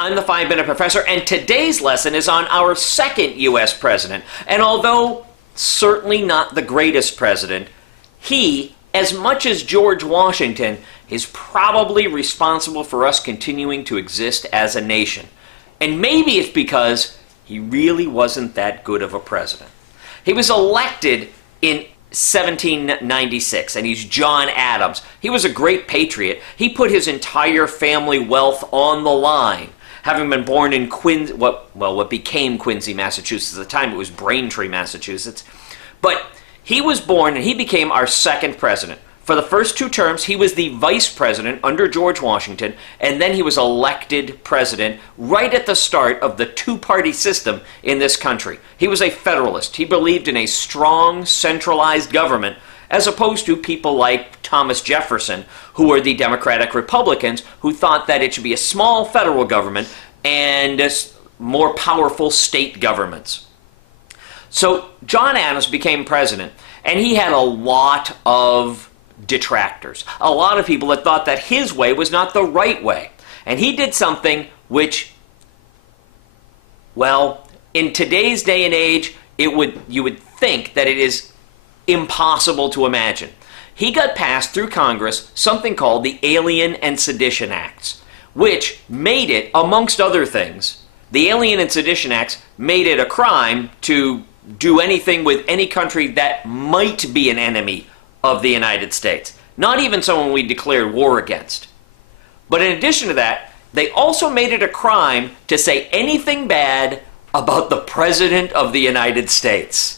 I'm the 5-Minute Professor, and today's lesson is on our second U.S. president. And although certainly not the greatest president, he, as much as George Washington, is probably responsible for us continuing to exist as a nation. And maybe it's because he really wasn't that good of a president. He was elected in 1796, and he's John Adams. He was a great patriot. He put his entire family wealth on the line, having been born in what became Quincy, Massachusetts. At the time, it was Braintree, Massachusetts. But he was born, and he became our second president. For the first 2 terms, he was the vice president under George Washington, and then he was elected president right at the start of the 2-party system in this country. He was a federalist. He believed in a strong, centralized government, as opposed to people like Thomas Jefferson, who were the Democratic Republicans, who thought that it should be a small federal government and more powerful state governments. So John Adams became president, and he had a lot of detractors. A lot of people that thought that his way was not the right way. And he did something which, well, in today's day and age, you would think that it is impossible to imagine. He got passed through Congress something called the Alien and Sedition Acts, which made it, amongst other things, the Alien and Sedition Acts made it a crime to do anything with any country that might be an enemy of the United States. Not even someone we declared war against. But in addition to that, they also made it a crime to say anything bad about the President of the United States.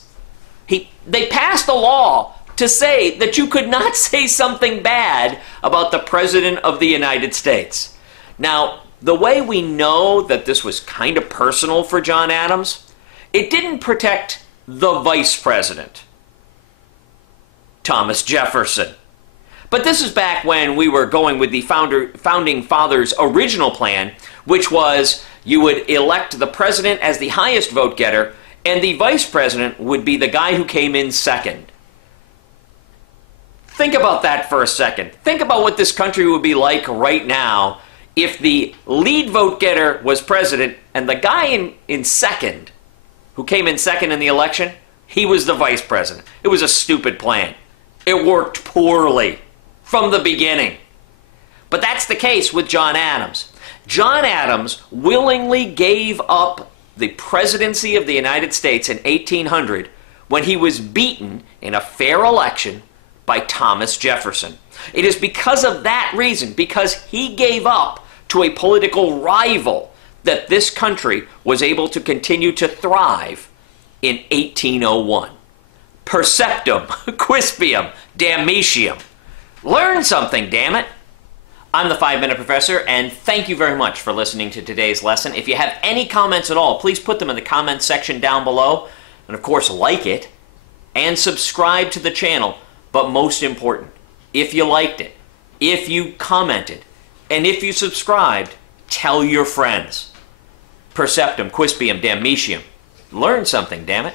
They passed a law to say that you could not say something bad about the President of the United States. Now, the way we know that this was kind of personal for John Adams, it didn't protect the Vice President, Thomas Jefferson. But this is back when we were going with the Founding Fathers' original plan, which was you would elect the president as the highest vote getter, and the vice president would be the guy who came in second. Think about that for a second. Think about what this country would be like right now if the lead vote getter was president and the guy in second, who came in second in the election, he was the vice president. It was a stupid plan. It worked poorly from the beginning. But that's the case with John Adams. John Adams willingly gave up the presidency of the United States in 1800 when he was beaten in a fair election by Thomas Jefferson. It is because of that reason, because he gave up to a political rival, that this country was able to continue to thrive in 1801. Perceptum, quispium, damnatium. Learn something, damn it. I'm the 5-Minute Professor, and thank you very much for listening to today's lesson. If you have any comments at all, please put them in the comments section down below. And of course, like it and subscribe to the channel. But most important, if you liked it, if you commented, and if you subscribed, tell your friends. Perceptum, quispium, damnatium. Learn something, damn it.